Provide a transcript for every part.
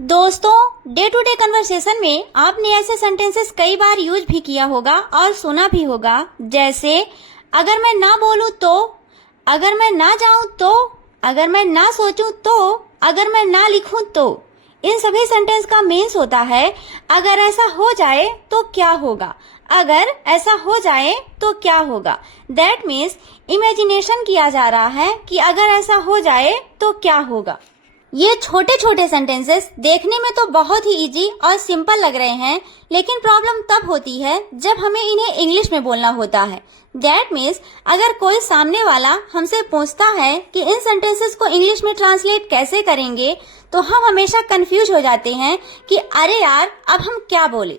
दोस्तों, day to day conversation में आपने ऐसे सेंटेंसेस कई बार यूज भी किया होगा और सुना भी होगा, जैसे अगर मैं ना बोलूं तो, अगर मैं ना जाऊं तो, अगर मैं ना सोचूं तो, अगर मैं ना लिखूं तो। इन सभी सेंटेंस का मीन्स होता है अगर ऐसा हो जाए तो क्या होगा, अगर ऐसा हो जाए तो क्या होगा। दैट मीन्स इमेजिनेशन किया जा रहा है कि अगर ऐसा हो जाए तो क्या होगा। ये छोटे छोटे सेंटेंसेस देखने में तो बहुत ही इजी और सिंपल लग रहे हैं, लेकिन प्रॉब्लम तब होती है जब हमें इन्हें इंग्लिश में बोलना होता है। दैट मीन्स अगर कोई सामने वाला हमसे पूछता है कि इन सेंटेंसेस को इंग्लिश में ट्रांसलेट कैसे करेंगे, तो हम हमेशा कंफ्यूज हो जाते हैं कि अरे यार, अब हम क्या बोले।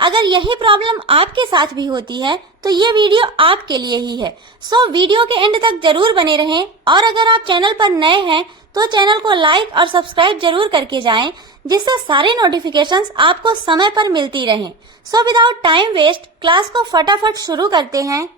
अगर यही प्रॉब्लम आपके साथ भी होती है तो ये वीडियो आपके लिए ही है। सो वीडियो के एंड तक जरूर बने रहें, और अगर आप चैनल पर नए हैं तो चैनल को लाइक और सब्सक्राइब जरूर करके जाएं, जिससे सारे नोटिफिकेशंस आपको समय पर मिलती रहें। So without time waste class को फटाफट शुरू करते हैं।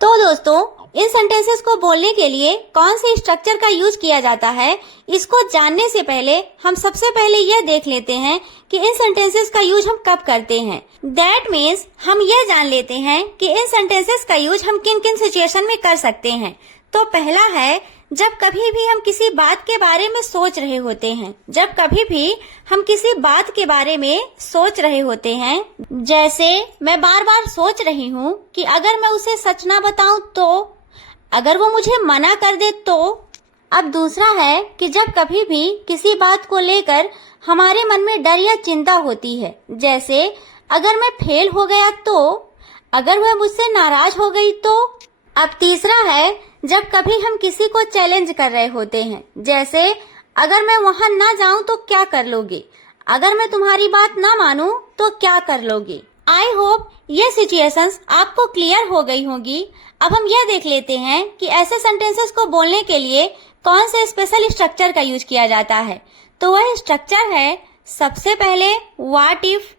तो दोस्तों, इन सेंटेंसेस को बोलने के लिए कौन से स्ट्रक्चर का यूज किया जाता है, इसको जानने से पहले हम सबसे पहले यह देख लेते हैं कि इन सेंटेंसेस का यूज हम कब करते हैं। दैट मीन्स हम यह जान लेते हैं कि इन सेंटेंसेस का यूज हम किन किन सिचुएशन में कर सकते हैं। तो पहला है, जब कभी भी हम किसी बात के बारे में सोच रहे होते हैं। जब कभी भी हम किसी बात के बारे में सोच रहे होते हैं, जैसे मैं बार बार सोच रही हूँ कि अगर मैं उसे सच ना बताऊं तो, अगर वो मुझे मना कर दे तो। अब दूसरा है कि जब कभी भी किसी बात को लेकर हमारे मन में डर या चिंता होती है, जैसे अगर मैं फेल हो गया तो, अगर वह मुझसे नाराज हो गई तो। अब तीसरा है, जब कभी हम किसी को चैलेंज कर रहे होते हैं, जैसे अगर मैं वहां ना जाऊं तो क्या कर लोगे, अगर मैं तुम्हारी बात ना मानूं तो क्या कर लोगे। आई होप ये सिचुएशंस आपको क्लियर हो गई होगी। अब हम यह देख लेते हैं कि ऐसे सेंटेंसेस को बोलने के लिए कौन से स्पेशल स्ट्रक्चर का यूज किया जाता है। तो वह स्ट्रक्चर है, सबसे पहले what if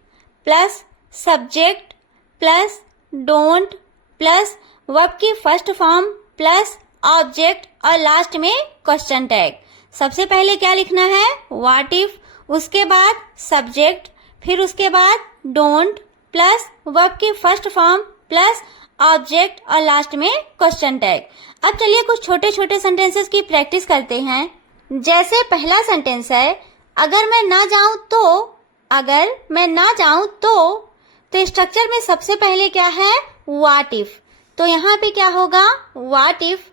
plus subject plus don't plus verb की फर्स्ट फॉर्म प्लस ऑब्जेक्ट और लास्ट में क्वेश्चन टैग। सबसे पहले क्या लिखना है, व्हाट इफ, उसके बाद सब्जेक्ट, फिर उसके बाद डोंट प्लस वर्ब की फर्स्ट फॉर्म प्लस ऑब्जेक्ट और लास्ट में क्वेश्चन टैग। अब चलिए कुछ छोटे छोटे सेंटेंसेस की प्रैक्टिस करते हैं। जैसे पहला सेंटेंस है, अगर मैं ना जाऊं तो, अगर मैं ना जाऊं तो स्ट्रक्चर में सबसे पहले क्या है, व्हाट इफ। तो यहाँ पे क्या होगा, व्हाट इफ,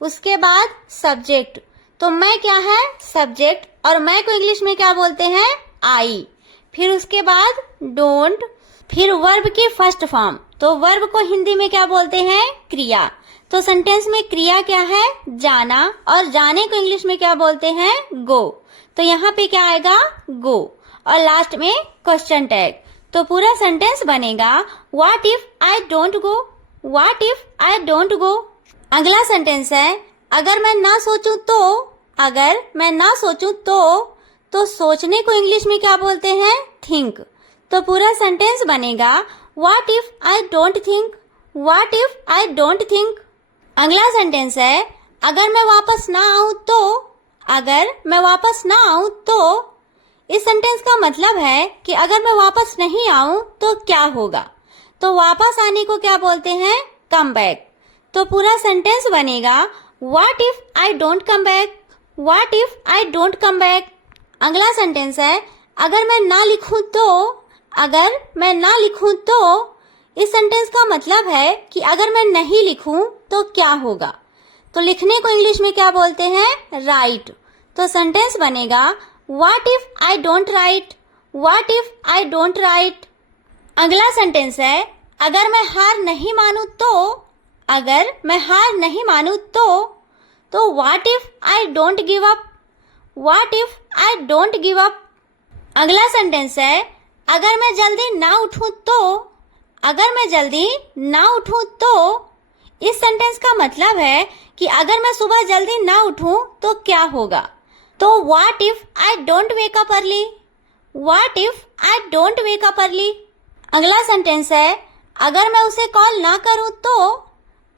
उसके बाद सब्जेक्ट। तो मैं क्या है, सब्जेक्ट, और मैं को इंग्लिश में क्या बोलते हैं, आई। फिर उसके बाद डोंट, फिर वर्ब की फर्स्ट फॉर्म। तो वर्ब को हिंदी में क्या बोलते हैं, क्रिया। तो सेंटेंस में क्रिया क्या है, जाना, और जाने को इंग्लिश में क्या बोलते हैं, गो। तो यहाँ पे क्या आएगा, गो, और लास्ट में क्वेश्चन टैग। तो पूरा सेंटेंस बनेगा, what if I don't go, what if I don't go. अगला सेंटेंस है, अगर मैं ना सोचूं तो, अगर मैं ना सोचूं तो सोचने को इंग्लिश में क्या बोलते हैं, थिंक। तो पूरा सेंटेंस बनेगा, what if I don't think, what if I don't think. अगला सेंटेंस है, अगर मैं वापस ना आऊं तो, अगर मैं वापस ना आऊं तो। इस सेंटेंस का मतलब है कि अगर मैं वापस नहीं आऊं तो क्या होगा। तो वापस आने को क्या बोलते हैं, कम बैक। तो पूरा सेंटेंस बनेगा, what if I don't come back, what if I don't come back. अगला सेंटेंस है, अगर मैं ना लिखूं तो, अगर मैं ना लिखूं तो। इस सेंटेंस का मतलब है कि अगर मैं नहीं लिखूं तो क्या होगा। तो लिखने को इंग्लिश में क्या बोलते हैं, राइट। तो सेंटेंस बनेगा, what if I don't write, what if I don't write. अगला सेंटेंस है, अगर मैं हार नहीं मानूं तो, अगर मैं हार नहीं मानूं तो what if I don't give up, what if I don't give up. अगला सेंटेंस है, अगर मैं जल्दी ना उठूं तो, अगर मैं जल्दी ना उठूं तो। इस सेंटेंस का मतलब है कि अगर मैं सुबह जल्दी ना उठूं तो क्या होगा। तो what if I don't wake up early, what if I don't wake up early. अगला सेंटेंस है, अगर मैं उसे कॉल ना करूं तो,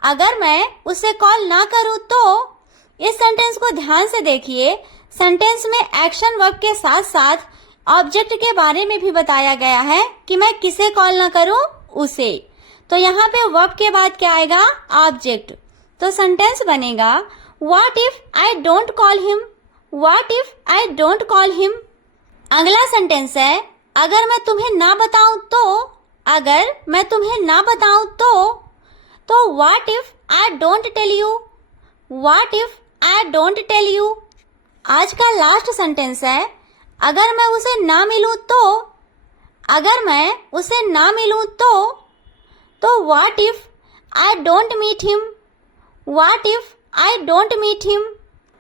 अगर मैं उसे कॉल ना करूं तो। इस सेंटेंस को ध्यान से देखिए। सेंटेंस में एक्शन वर्ब के साथ साथ ऑब्जेक्ट के बारे में भी बताया गया है कि मैं किसे कॉल ना करूं, उसे। तो यहाँ पे वर्ब के बाद क्या आएगा, ऑब्जेक्ट। तो सेंटेंस बनेगा what if I don't call him, what if I don't call him. अगला सेंटेंस है अगर मैं तुम्हें ना बताऊं तो, अगर मैं तुम्हें ना बताऊं तो what if I don't tell you, what if I don't tell you. आज का लास्ट सेंटेंस है अगर मैं उसे ना मिलूं तो, अगर मैं उसे ना मिलूं तो what if I don't meet him, what if I don't meet him.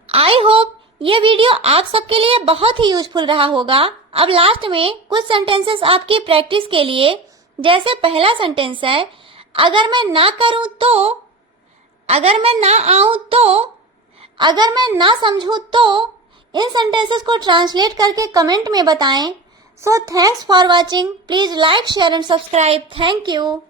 I hope ये वीडियो आप सबके लिए बहुत ही यूजफुल रहा होगा। अब लास्ट में कुछ सेंटेंसेस आपकी प्रैक्टिस के लिए, जैसे पहला सेंटेंस है अगर मैं ना करूं तो, अगर मैं ना आऊं तो, अगर मैं ना समझूं तो। इन सेंटेंसेस को ट्रांसलेट करके कमेंट में बताएं। So thanks for watching. Please like, share and subscribe. Thank you.